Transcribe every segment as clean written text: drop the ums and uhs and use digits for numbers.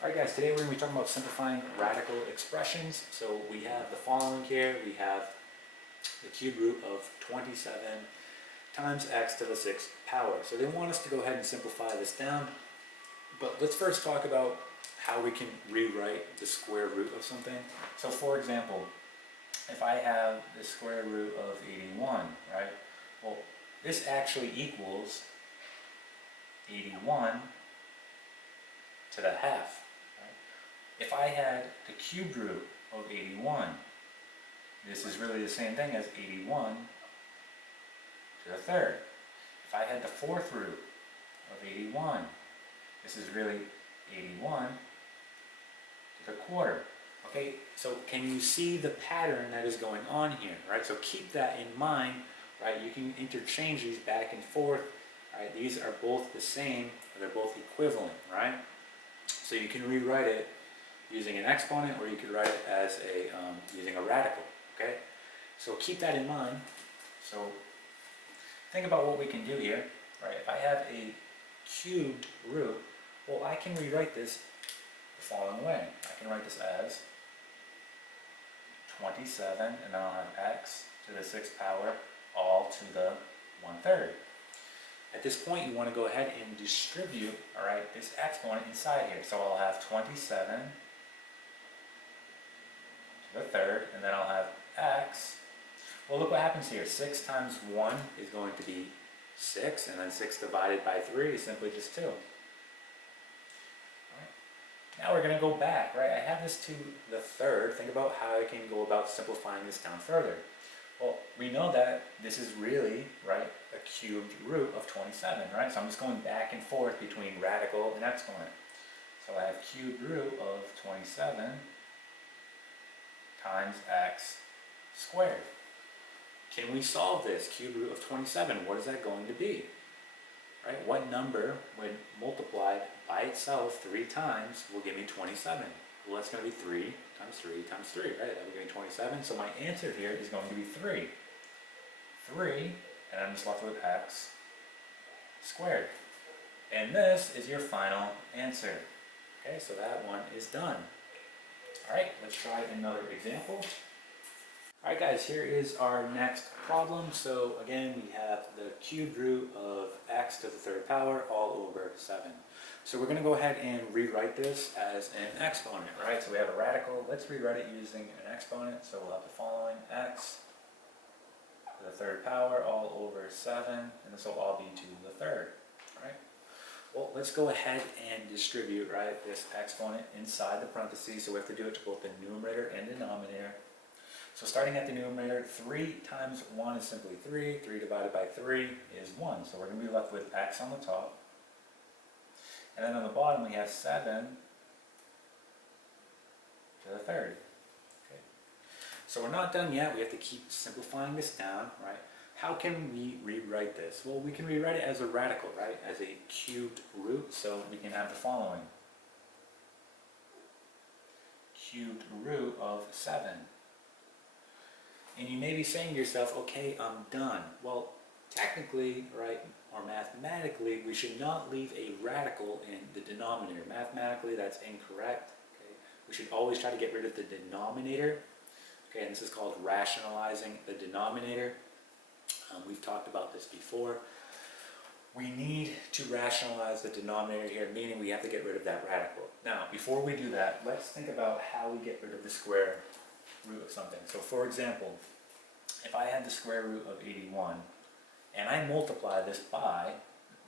Alright guys, today we're going to be talking about simplifying radical expressions. So we have the following here. We have the cube root of 27 times x to the 6th power. So they want us to go ahead and simplify this down. But let's first talk about how we can rewrite the square root of something. So for example, if I have the square root of 81, right? Well, this actually equals 81 to the half. If I had the cubed root of 81, this is really the same thing as 81 to the third. If I had the fourth root of 81, this is really 81 to the quarter. Okay, so can you see the pattern that is going on here, right? So keep that in mind, right? You can interchange these back and forth, right? These are both the same, they're both equivalent, right? So you can rewrite it using an exponent, or you could write it as using a radical, okay? So keep that in mind. So think about what we can do here, right? If I have a cubed root, well, I can rewrite this the following way. I can write this as 27, and then I'll have x to the 6th power all to the 1/3. At this point, you want to go ahead and distribute, all right, this exponent inside here. So I'll have 27 to the third, and then I'll have x. Well, look what happens here. 6 times 1 is going to be 6, and then 6 divided by 3 is simply just 2. All right. Now we're going to go back, right? I have this to the third. Think about how I can go about simplifying this down further. Well, we know that this is really, right, a cubed root of 27, right? So I'm just going back and forth between radical and exponent. So I have cubed root of 27 times x squared. Can we solve this cube root of 27? What is that going to be? Right? What number, when multiplied by itself 3 times, will give me 27? Well, that's going to be 3 times 3 times 3, right? That will give me 27. So my answer here is going to be 3. 3, and I'm just left with x squared. And this is your final answer. Okay, so that one is done. Alright, let's try another example. Alright guys, here is our next problem. So again, we have the cubed root of x to the 3rd power all over 7. So we're going to go ahead and rewrite this as an exponent, right? So we have a radical. Let's rewrite it using an exponent. So we'll have the following: x to the 3rd power all over 7, and this will all be to the 3rd, right? Well, let's go ahead and distribute, right, this exponent inside the parentheses. So we have to do it to both the numerator and denominator. So starting at the numerator, 3 times 1 is simply 3. 3 divided by 3 is 1. So we're going to be left with x on the top. And then on the bottom we have 7 to the 3rd. Okay. So we're not done yet. We have to keep simplifying this down, right? How can we rewrite this? Well, we can rewrite it as a radical, right? As a cubed root. So we can have the following: cubed root of 7. And you may be saying to yourself, okay, I'm done. Well, technically, right, or mathematically, we should not leave a radical in the denominator. Mathematically, that's incorrect. Okay? We should always try to get rid of the denominator. Okay, and this is called rationalizing the denominator. We've talked about this before. We need to rationalize the denominator here, meaning we have to get rid of that radical. Now, before we do that, let's think about how we get rid of the square root of something. So for example, if I had the square root of 81 and I multiply this by,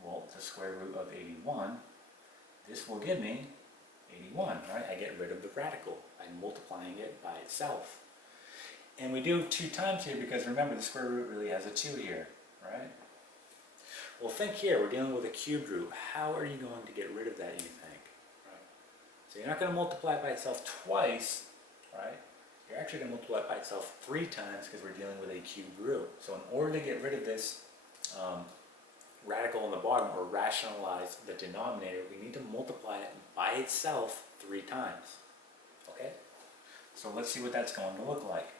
well, the square root of 81, this will give me 81, right? I get rid of the radical by multiplying it by itself. And we do 2 times here because remember, the square root really has a 2 here, right? Well, think here, we're dealing with a cubed root. How are you going to get rid of that, you think? Right? So you're not going to multiply it by itself twice, right? You're actually going to multiply it by itself 3 times because we're dealing with a cubed root. So in order to get rid of this radical on the bottom, or rationalize the denominator, we need to multiply it by itself 3 times. Okay? So let's see what that's going to look like.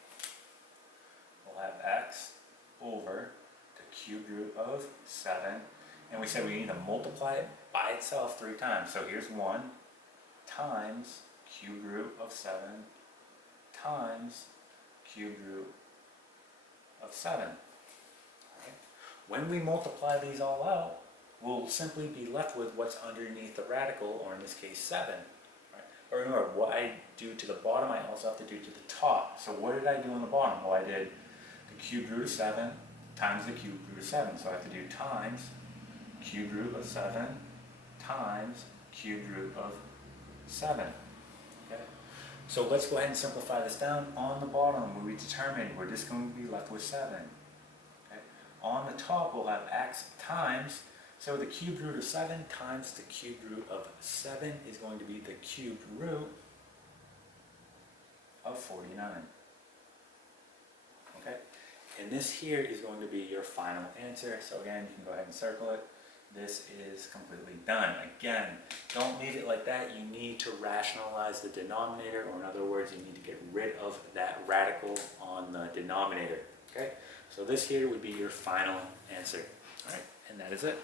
We'll have x over the cubed root of 7, and we said we need to multiply it by itself 3 times. So here's 1 times cube root of 7 times cube root of 7. Right? When we multiply these all out, we'll simply be left with what's underneath the radical, or in this case 7. Right? Or remember, what I do to the bottom, I also have to do to the top. So what did I do on the bottom? Well, I did the cube root of 7 times the cube root of 7. So I have to do times cube root of 7 times cube root of 7. Okay? So let's go ahead and simplify this down. On the bottom, we determined we're just going to be left with 7. Okay? On the top, we'll have x times, so the cube root of 7 times the cube root of 7 is going to be the cube root of 49. Okay? And this here is going to be your final answer. So again, you can go ahead and circle it. This is completely done. Again, don't leave it like that. You need to rationalize the denominator, or in other words, you need to get rid of that radical on the denominator. Okay? So this here would be your final answer. All right, and that is it.